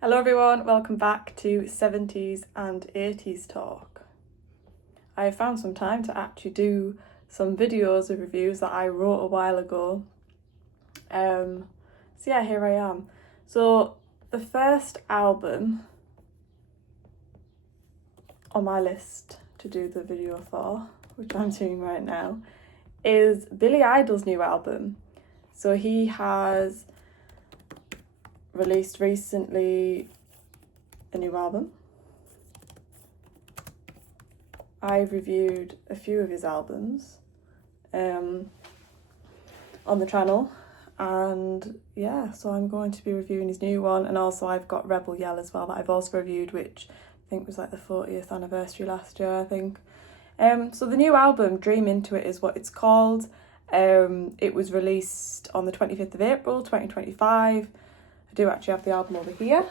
Hello everyone, welcome back to 70s and 80s talk. I found some time to actually do some videos of reviews that I wrote a while ago. So yeah, here I am. So the first album on my list to do the video for, which I'm doing right now, is Billy Idol's new album. So he has released recently a new album. I've reviewed a few of his albums on the channel, and yeah, so I'm going to be reviewing his new one, and also I've got Rebel Yell as well that I've also reviewed, which I think was like the 40th anniversary last year, I think. So the new album, Dream Into It, is what it's called. It was released on the 25th of April 2025. I do actually have the album over here.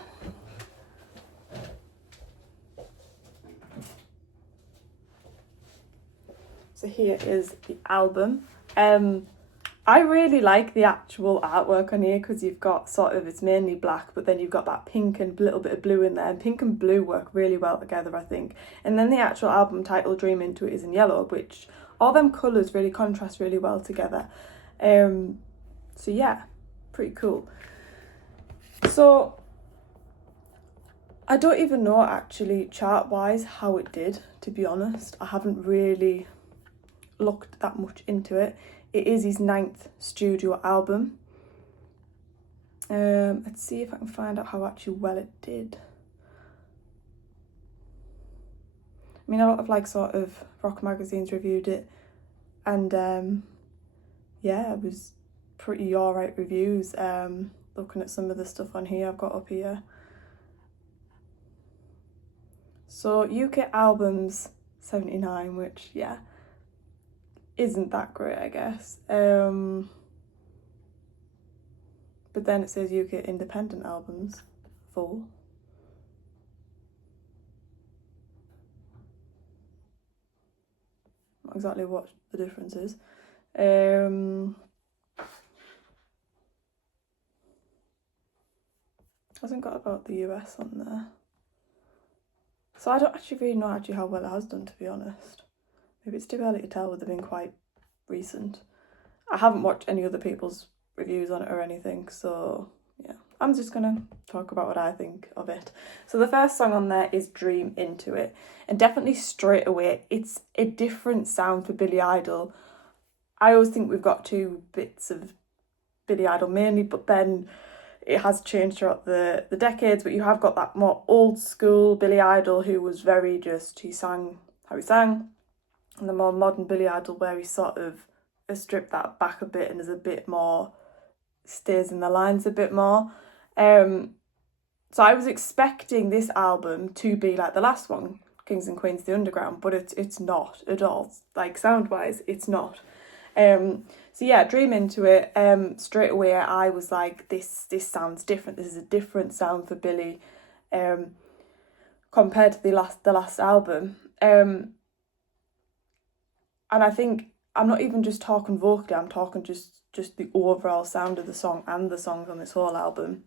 So here is the album. I really like the actual artwork on here because you've got sort of, it's mainly black, but then you've got that pink and a little bit of blue in there, and pink and blue work really well together, I think. And then the actual album title, Dream Into It, is in yellow, which all them colours really contrast really well together. So yeah, pretty cool. So I don't even know actually chart-wise how it did, to be honest. I haven't really looked that much into it. It is his 9th studio album. Let's see if I can find out how actually well it did. I mean, a lot of like sort of rock magazines reviewed it, and yeah, it was pretty alright reviews. Looking at some of the stuff on here I've got up here. So UK albums 79, which yeah, isn't that great, I guess. But then it says UK independent albums, full. Not exactly what the difference is. Hasn't got about the US on there. So I don't actually really know actually how well it has done, to be honest. Maybe it's too early to tell with them being quite recent. I haven't watched any other people's reviews on it or anything, so yeah. I'm just gonna talk about what I think of it. So the first song on there is Dream Into It, and definitely straight away it's a different sound for Billy Idol. I always think we've got two bits of Billy Idol mainly, but then it has changed throughout the decades, but you have got that more old school Billy Idol who was very just, he sang how he sang, and the more modern Billy Idol where he sort of has stripped that back a bit and is a bit more, stays in the lines a bit more. So I was expecting this album to be like the last one, Kings and Queens, The Underground, but it's not at all. Like sound-wise, it's not. So yeah, Dream Into It, straight away I was like, this sounds different. This is a different sound for Billy, compared to the last album. And I think I'm not even just talking vocally, I'm talking just the overall sound of the song and the songs on this whole album.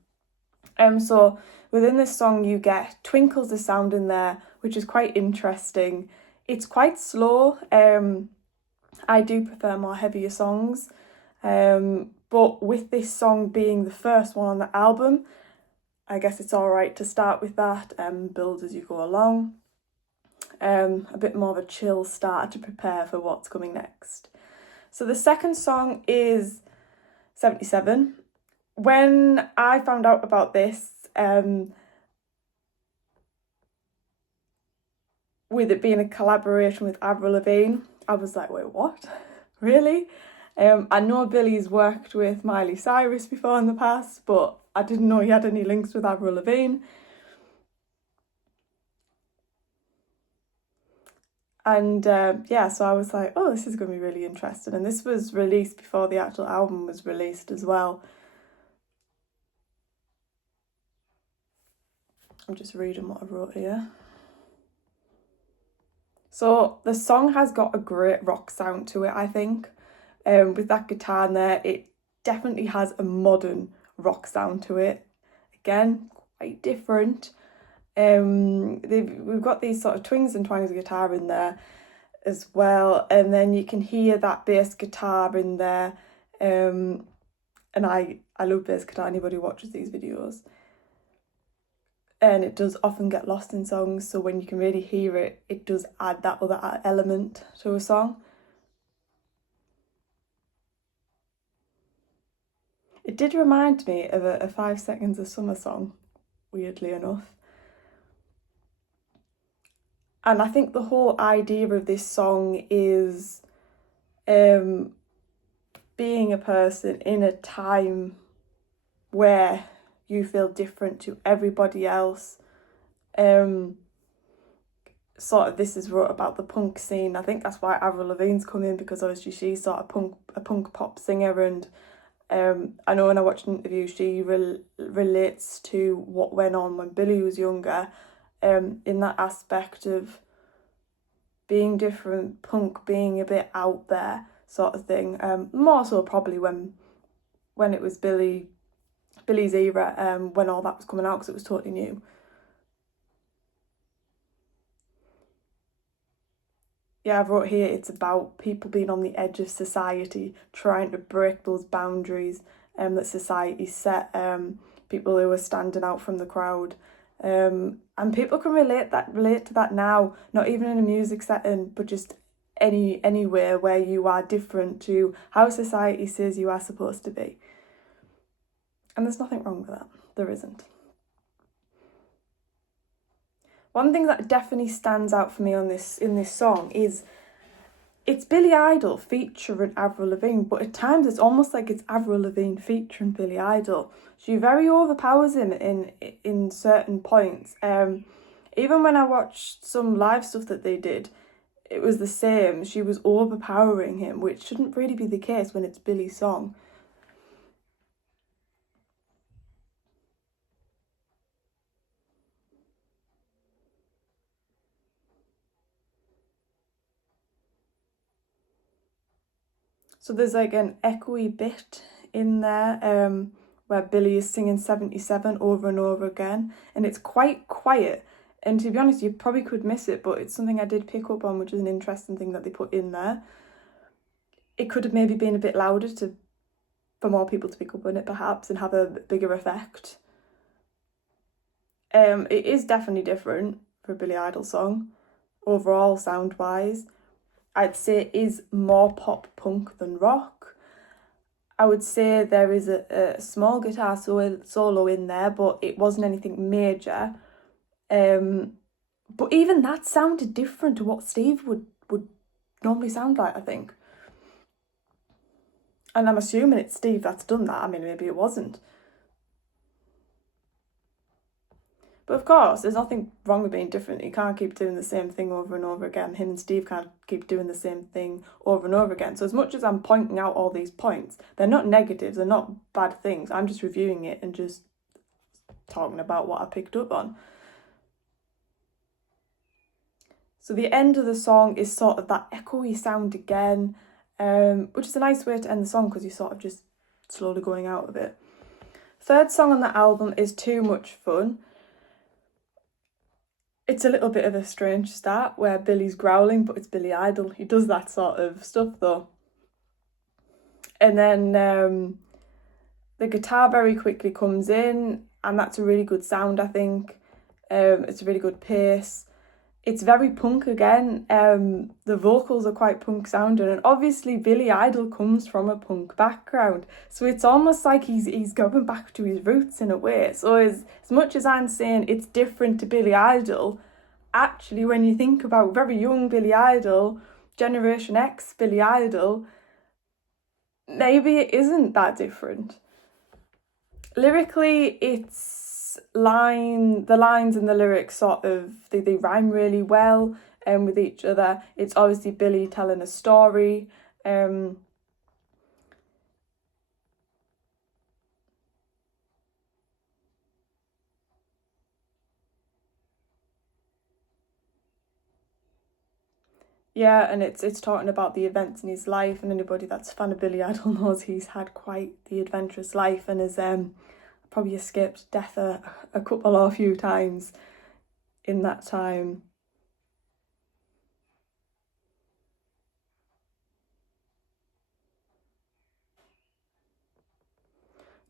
So within this song you get Twinkle's the sound in there, which is quite interesting. It's quite slow. I do prefer more heavier songs. But with this song being the first one on the album, I guess it's alright to start with that and build as you go along. A bit more of a chill start to prepare for what's coming next. So the second song is 77. When I found out about this, with it being a collaboration with Avril Lavigne, I was like, wait, what? Really? I know Billy's worked with Miley Cyrus before in the past, but I didn't know he had any links with Avril Lavigne. And yeah, so I was like, oh, this is going to be really interesting. And this was released before the actual album was released as well. I'm just reading what I wrote here. So the song has got a great rock sound to it, I think. With that guitar in there, it definitely has a modern rock sound to it. Again, quite different. We've got these sort of twings and twangs of guitar in there as well, and then you can hear that bass guitar in there. And I love bass guitar, anybody who watches these videos. And it does often get lost in songs, so when you can really hear it, it does add that other element to a song. It did remind me of a 5 Seconds of Summer song, weirdly enough. And I think the whole idea of this song is being a person in a time where you feel different to everybody else. Sort of this is wrote about the punk scene. I think that's why Avril Lavigne's come in, because obviously she's sort of a punk pop singer, and I know when I watched an interview, she relates to what went on when Billie was younger, in that aspect of being different, punk being a bit out there sort of thing. More so probably when it was Billie's era, when all that was coming out, because it was totally new. Yeah, I've wrote here, it's about people being on the edge of society, trying to break those boundaries that society set, people who are standing out from the crowd. And people can relate to that now, not even in a music setting, but just anywhere where you are different to how society says you are supposed to be. And there's nothing wrong with that. There isn't. One thing that definitely stands out for me in this song is it's Billy Idol featuring Avril Lavigne, but at times it's almost like it's Avril Lavigne featuring Billy Idol. She very overpowers him in certain points. Even when I watched some live stuff that they did, it was the same. She was overpowering him, which shouldn't really be the case when it's Billy's song. So there's like an echoey bit in there where Billy is singing 77 over and over again, and it's quite quiet. And to be honest, you probably could miss it, but it's something I did pick up on, which is an interesting thing that they put in there. It could have maybe been a bit louder for more people to pick up on it, perhaps, and have a bigger effect. It is definitely different for a Billy Idol song, overall sound-wise. I'd say it is more pop punk than rock. I would say there is a small guitar solo in there, but it wasn't anything major. But even that sounded different to what Steve would normally sound like, I think. And I'm assuming it's Steve that's done that. I mean, maybe it wasn't. But of course, there's nothing wrong with being different. You can't keep doing the same thing over and over again. Him and Steve can't keep doing the same thing over and over again. So as much as I'm pointing out all these points, they're not negatives, they're not bad things. I'm just reviewing it and just talking about what I picked up on. So the end of the song is sort of that echoey sound again, which is a nice way to end the song because you're sort of just slowly going out of it. Third song on the album is Too Much Fun. It's a little bit of a strange start where Billy's growling, but it's Billy Idol. He does that sort of stuff though. And then the guitar very quickly comes in, and that's a really good sound, I think. It's a really good pace. It's very punk again. The vocals are quite punk sounding, and obviously Billy Idol comes from a punk background, so it's almost like he's going back to his roots in a way. So as much as I'm saying it's different to Billy Idol, actually when you think about very young Billy Idol, Generation X Billy Idol, maybe it isn't that different. Lyrically, it's the lines and the lyrics sort of they rhyme really well with each other. It's obviously Billy telling a story. Yeah, and it's talking about the events in his life, and anybody that's a fan of Billy Idol knows he's had quite the adventurous life and has probably escaped death a couple or a few times in that time.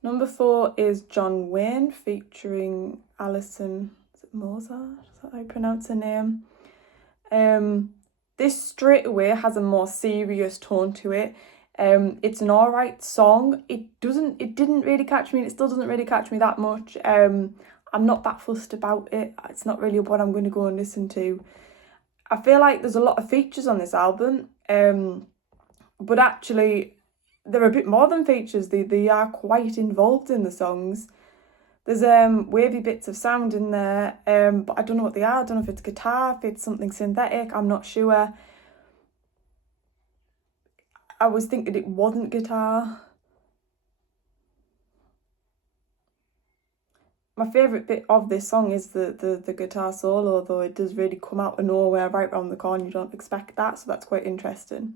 Number 4 is John Wayne featuring Alison Mozart, is that how you pronounce her name? This straight away has a more serious tone to it. It's an alright song. It didn't really catch me, and it still doesn't really catch me that much. I'm not that fussed about it. It's not really what I'm going to go and listen to. I feel like there's a lot of features on this album, but actually they're a bit more than features. They are quite involved in the songs. There's wavy bits of sound in there, but I don't know what they are. I don't know if it's guitar, if it's something synthetic, I'm not sure. I was thinking it wasn't guitar. My favourite bit of this song is the guitar solo, though it does really come out of nowhere right round the corner. You don't expect that, so that's quite interesting.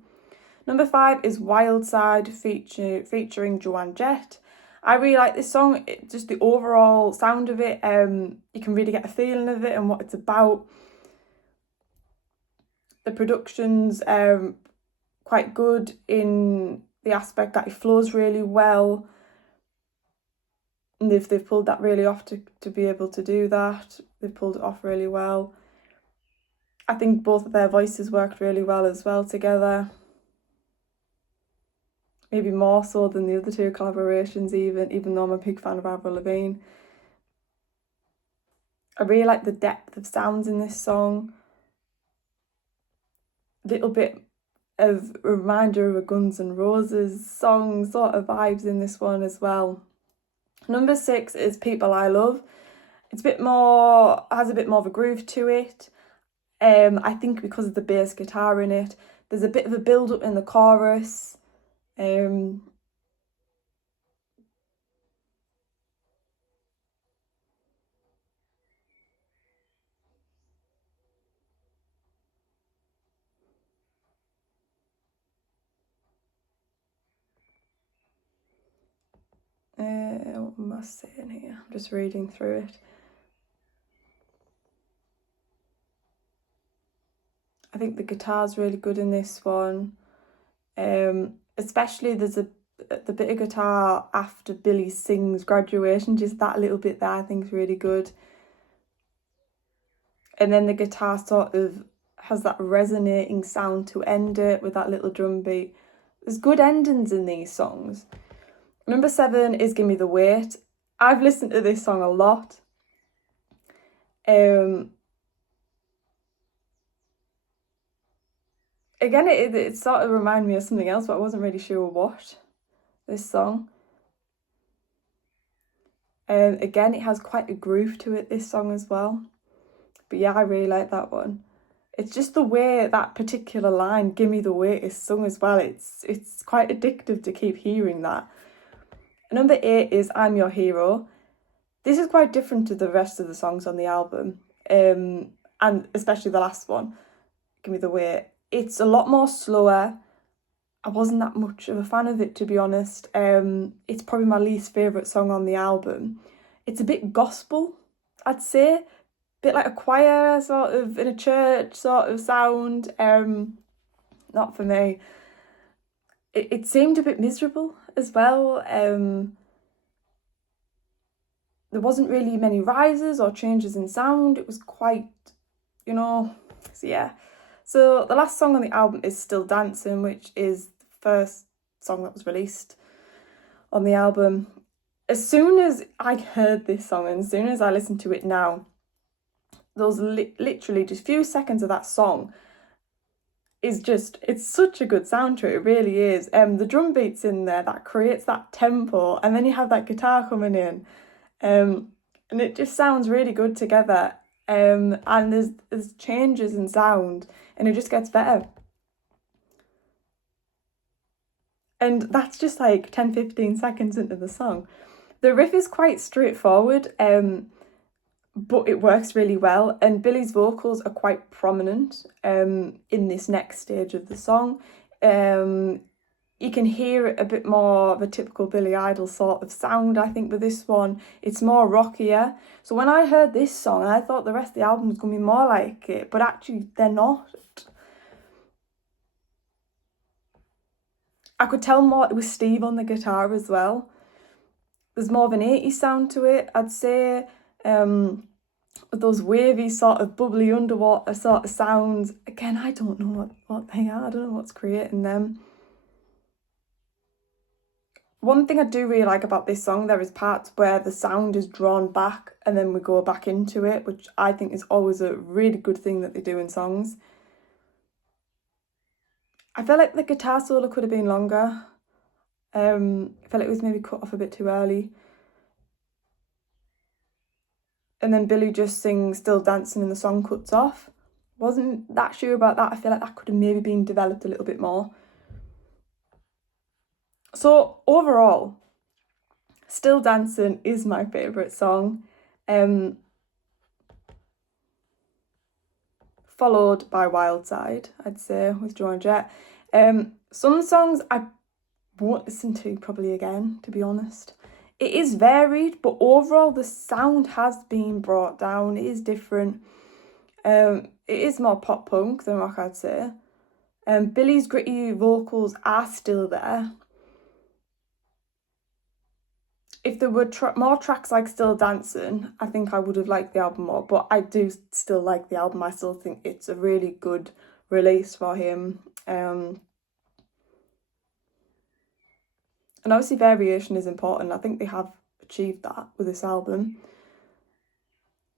Number 5 is Wild Side featuring Joan Jett. I really like this song, just the overall sound of it. You can really get a feeling of it and what it's about. The production's quite good in the aspect that it flows really well. And they've pulled that really off to be able to do that. They've pulled it off really well. I think both of their voices worked really well as well together. Maybe more so than the other two collaborations even though I'm a big fan of Avril Lavigne. I really like the depth of sounds in this song. Little bit of a reminder of a Guns N' Roses song sort of vibes in this one as well. Number 6 is People I Love. It's has a bit more of a groove to it. I think because of the bass guitar in it. There's a bit of a build up in the chorus. What am I saying here? I'm just reading through it. I think the guitar's really good in this one. Especially there's the bit of guitar after Billy sings Graduation, just that little bit there I think is really good. And then the guitar sort of has that resonating sound to end it with that little drum beat. There's good endings in these songs. Number 7 is Give Me the Weight. I've listened to this song a lot. Again, it sort of reminded me of something else, but I wasn't really sure what, this song. Again, it has quite a groove to it, this song as well. But yeah, I really like that one. It's just the way that particular line, "Give me the weight," is sung as well. It's quite addictive to keep hearing that. Number 8 is I'm Your Hero. This is quite different to the rest of the songs on the album, and especially the last one, Give Me the Weight. It's a lot more slower. I wasn't that much of a fan of it, to be honest. It's probably my least favourite song on the album. It's a bit gospel, I'd say. A bit like a choir, sort of, in a church sort of sound. Not for me. It seemed a bit miserable as well. There wasn't really many rises or changes in sound. It was quite, so yeah. So the last song on the album is Still Dancing, which is the first song that was released on the album. As soon as I heard this song and as soon as I listened to it now, those literally just few seconds of that song it's such a good sound to it, it really is. The drum beats in there, that creates that tempo, and then you have that guitar coming in, and it just sounds really good together. And there's changes in sound, and it just gets better. And that's just like 10-15 seconds into the song. The riff is quite straightforward, but it works really well, and Billy's vocals are quite prominent in this next stage of the song. you can hear it a bit more of a typical Billy Idol sort of sound. I think with this one, it's more rockier. So when I heard this song, I thought the rest of the album was going to be more like it, but actually they're not. I could tell more it was Steve on the guitar as well. There's more of an 80s sound to it, I'd say. Those wavy sort of bubbly underwater sort of sounds. Again, I don't know what they are. I don't know what's creating them. One thing I do really like about this song, there is parts where the sound is drawn back and then we go back into it, which I think is always a really good thing that they do in songs. I felt like the guitar solo could have been longer. I felt like it was maybe cut off a bit too early. And then Billy just sings Still Dancing and the song cuts off. Wasn't that sure about that. I feel like that could have maybe been developed a little bit more. So overall, Still Dancing is my favourite song. Followed by Wild Side, I'd say, with Joan Jett. Some songs I won't listen to probably again, to be honest. It is varied, but overall the sound has been brought down. It is different. It is more pop punk than rock, I'd say. Billy's gritty vocals are still there. If there were more tracks like Still Dancing, I think I would have liked the album more, but I do still like the album. I still think it's a really good release for him. And obviously variation is important. I think they have achieved that with this album.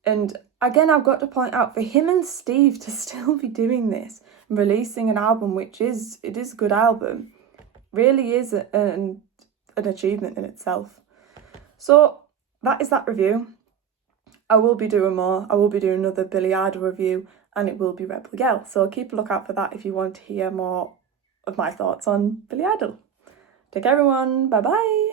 And again, I've got to point out, for him and Steve to still be doing this and releasing an album, which is a good album, really is an achievement in itself. So that is that review. I will be doing more. I will be doing another Billy Idol review, and it will be Rebel Girl. So keep a lookout for that if you want to hear more of my thoughts on Billy Idol. Take care, everyone. Bye bye.